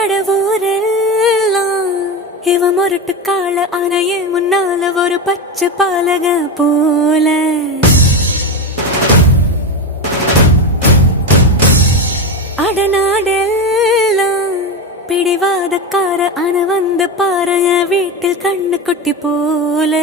அடவூரெல்லாம் இவ முரட்டு கால ஆனையே முன்னால ஒரு பச்சை பாலக போல அடநாடெல்லாம் பிடிவாதக்கார ஆன வந்து பாருங்க வீட்டில் கண்ணு குட்டி போல